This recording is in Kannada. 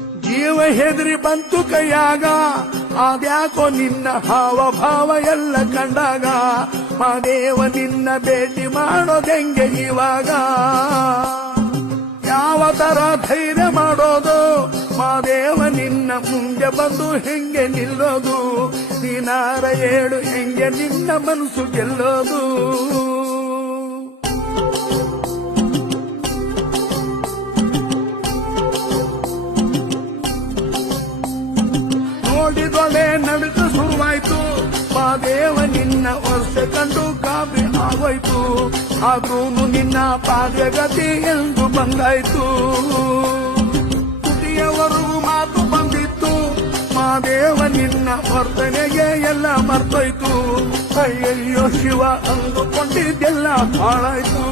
ಜೀವ ಹೆದರಿ ಬಂತು ಕೈಯಾಗ, ಅದ್ಯಾಕೋ ನಿನ್ನ ಹಾವಭಾವ ಎಲ್ಲ ಕಂಡಾಗ, ಮಾದೇವ ನಿನ್ನ ಭೇಟಿ ಮಾಡೋದೆಂಗೆ ಇವಾಗ? ಯಾವ ತರ ಧೈರ್ಯ ಮಾಡೋದು, ಮಾದೇವ ನಿನ್ನ ಮುಂದೆ ಬಂದು ಹೆಂಗೆ ನಿಲ್ಲೋದು? ನೀನಾರ ಹೇಳು ಹೆಂಗೆ ನಿನ್ನ ಮನಸ್ಸು ಗೆಲ್ಲೋದು? ನೋಡಿದೊಳೆ ನಡುಕ ಶುರುವಾಯ್ತು, ಮಾದೇವ ನಿನ್ನ ವರ್ಷ ಕಂಡು ಗಾಬರಿ ಆಗೋಯ್ತು. ಆದ್ರೂ ನಿನ್ನ ಪಾದಗತಿ ಎಂದು ಬಂದಾಯ್ತು. ತುಟಿಯವರೆಗೂ ಮಾತು ಬಂದಿತ್ತು, ಮಾದೇವ ನಿನ್ನ ವರ್ತನೆಗೆ ಎಲ್ಲ ಮರ್ತೋಯ್ತು. ಅಯ್ಯಯ್ಯೋ ಶಿವ ಅಂದುಕೊಂಡಿದ್ದೆಲ್ಲ ಹಾಳಾಯ್ತು.